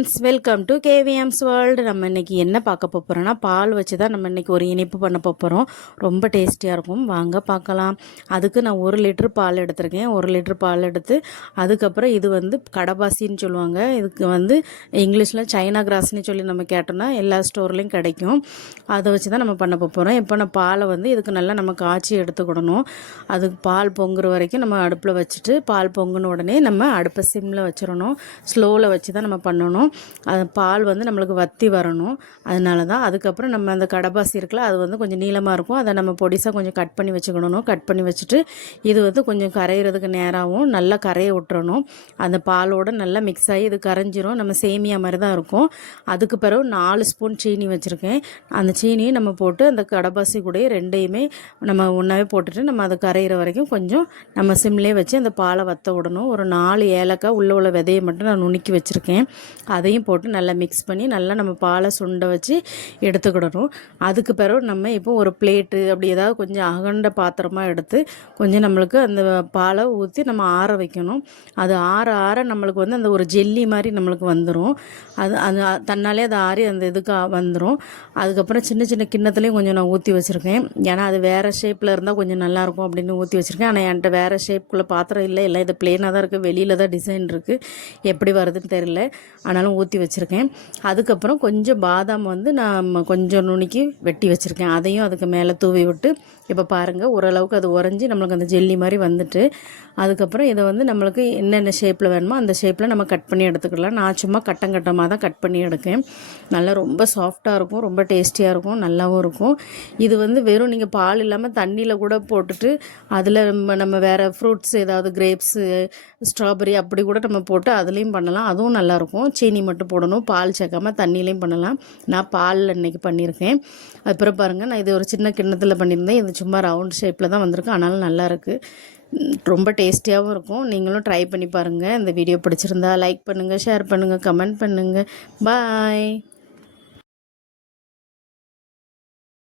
Friends, welcome to கேவிஎம்ஸ் world. நம்ம இன்றைக்கி என்ன பார்க்க போகிறோன்னா, பால் வச்சு தான் நம்ம இன்றைக்கி ஒரு இனிப்பு பண்ண போகிறோம். ரொம்ப டேஸ்டியாக இருக்கும், வாங்க பார்க்கலாம். அதுக்கு நான் 1 லிட்டர் பால் எடுத்திருக்கேன். 1 லிட்டர் பால் எடுத்து அதுக்கப்புறம் இது வந்து கடபாசின்னு சொல்லுவாங்க. இதுக்கு வந்து இங்கிலீஷில் சைனா கிராஸ்ன்னு சொல்லி நம்ம கேட்டோம்னா எல்லா ஸ்டோர்லேயும் கிடைக்கும். அதை வச்சு தான் நம்ம பண்ண போகிறோம். இப்போ நான் பாலை வந்து இதுக்கு நல்லா நம்ம காய்ச்சி எடுத்துக்கிடணும். அதுக்கு பால் பொங்குற வரைக்கும் நம்ம அடுப்பில் வச்சுட்டு, பால் பொங்குன உடனே நம்ம அடுப்பை சிம்மில் வச்சிடணும். ஸ்லோவில் வச்சு தான் நம்ம பண்ணணும். அது பால் வந்து நம்மளுக்கு வற்றி வரணும். அதனால தான். அதுக்கப்புறம் நம்ம அந்த கடபாசி இருக்குல்ல, அது வந்து கொஞ்சம் நீளமாக இருக்கும். அதை நம்ம பொடிசாக கொஞ்சம் கட் பண்ணி வச்சுக்கிடணும். கட் பண்ணி வச்சுட்டு இது வந்து கொஞ்சம் கரையிறதுக்கு நேராகவும் நல்லா கரைய விட்டுறணும். அந்த பாலோடு நல்லா மிக்ஸ் ஆகி இது கரைஞ்சிரும். நம்ம சேமியா மாதிரி தான் இருக்கும். அதுக்கு பிறகு 4 ஸ்பூன் சீனி வச்சுருக்கேன். அந்த சீனியை நம்ம போட்டு அந்த கடபாசி கூட ரெண்டையுமே நம்ம ஒன்றாவே போட்டுட்டு நம்ம அதை கரையிற வரைக்கும் கொஞ்சம் நம்ம சிம்லேயே வச்சு அந்த பாலை வற்ற விடணும். ஒரு 4 ஏலக்காய் உள்ள விதையை மட்டும் நான் நுணுக்கி வச்சுருக்கேன். அதையும் போட்டு நல்லா மிக்ஸ் பண்ணி நல்லா நம்ம பாலை சுண்ட வச்சு எடுத்துக்கிடணும். அதுக்கு பிறகு நம்ம இப்போ ஒரு பிளேட்டு அப்படி ஏதாவது கொஞ்சம் அகண்ட பாத்திரமாக எடுத்து கொஞ்சம் நம்மளுக்கு அந்த பாலை ஊற்றி நம்ம ஆற வைக்கணும். அது ஆற ஆற நம்மளுக்கு வந்து அந்த ஒரு ஜெல்லி மாதிரி நம்மளுக்கு வந்துடும். அது தன்னாலே அது ஆறி அந்த இதுக்கு வந்துடும். அதுக்கப்புறம் சின்ன சின்ன கிண்ணத்துலேயும் கொஞ்சம் நான் ஊற்றி வச்சுருக்கேன். ஏன்னா அது வேறு ஷேப்பில் இருந்தால் கொஞ்சம் நல்லாயிருக்கும் அப்படின்னு ஊற்றி வச்சுருக்கேன். ஆனால் என்கிட்ட வேறு ஷேப்புக்குள்ளே பாத்திரம் இல்லை, எல்லாம் இது பிளேனாக தான் இருக்குது. வெளியில் தான் டிசைன் இருக்குது, எப்படி வருதுன்னு தெரியல. ஆனாலும் ஊற்றி வச்சுருக்கேன். அதுக்கப்புறம் கொஞ்சம் பாதாம் வந்து நான் கொஞ்சம் நுணுக்கி வெட்டி வச்சுருக்கேன். அதையும் அதுக்கு மேலே தூவி விட்டு இப்போ பாருங்கள், ஓரளவுக்கு அது உறைஞ்சி நம்மளுக்கு அந்த ஜெல்லி மாதிரி வந்துட்டு, அதுக்கப்புறம் இதை வந்து நம்மளுக்கு என்னென்ன ஷேப்பில் வேணுமோ அந்த ஷேப்பில் நம்ம கட் பண்ணி எடுத்துக்கலாம். நான் சும்மா கட்டமாக தான் கட் பண்ணி எடுக்கேன். நல்லா ரொம்ப சாஃப்டாக இருக்கும், ரொம்ப டேஸ்டியாக இருக்கும், நல்லாவும் இருக்கும். இது வந்து வெறும் நீங்கள் பால் இல்லாமல் தண்ணியில் கூட போட்டுட்டு அதில் நம்ம வேறு ஃப்ரூட்ஸ் ஏதாவது கிரேப்ஸு, ஸ்ட்ராபெரி அப்படி கூட நம்ம போட்டு அதுலேயும் பண்ணலாம். அதுவும் நல்லாயிருக்கும். சீனி மட்டும் போடணும், பால் சேர்க்காமல் தண்ணியிலையும் பண்ணலாம். நான் பாலில் இன்றைக்கி பண்ணியிருக்கேன். அப்புறம் பாருங்கள், நான் இது ஒரு சின்ன கிண்ணத்தில் பண்ணியிருந்தேன். இது சும்மா ரவுண்ட் ஷேப்பில் தான் வந்திருக்கு, ஆனாலும் நல்லாயிருக்கு, ரொம்ப டேஸ்டியாகவும் இருக்கும். நீங்களும் ட்ரை பண்ணி பாருங்கள். இந்த வீடியோ பிடிச்சிருந்தா லைக் பண்ணுங்கள், ஷேர் பண்ணுங்கள், கமெண்ட் பண்ணுங்கள். பாய்.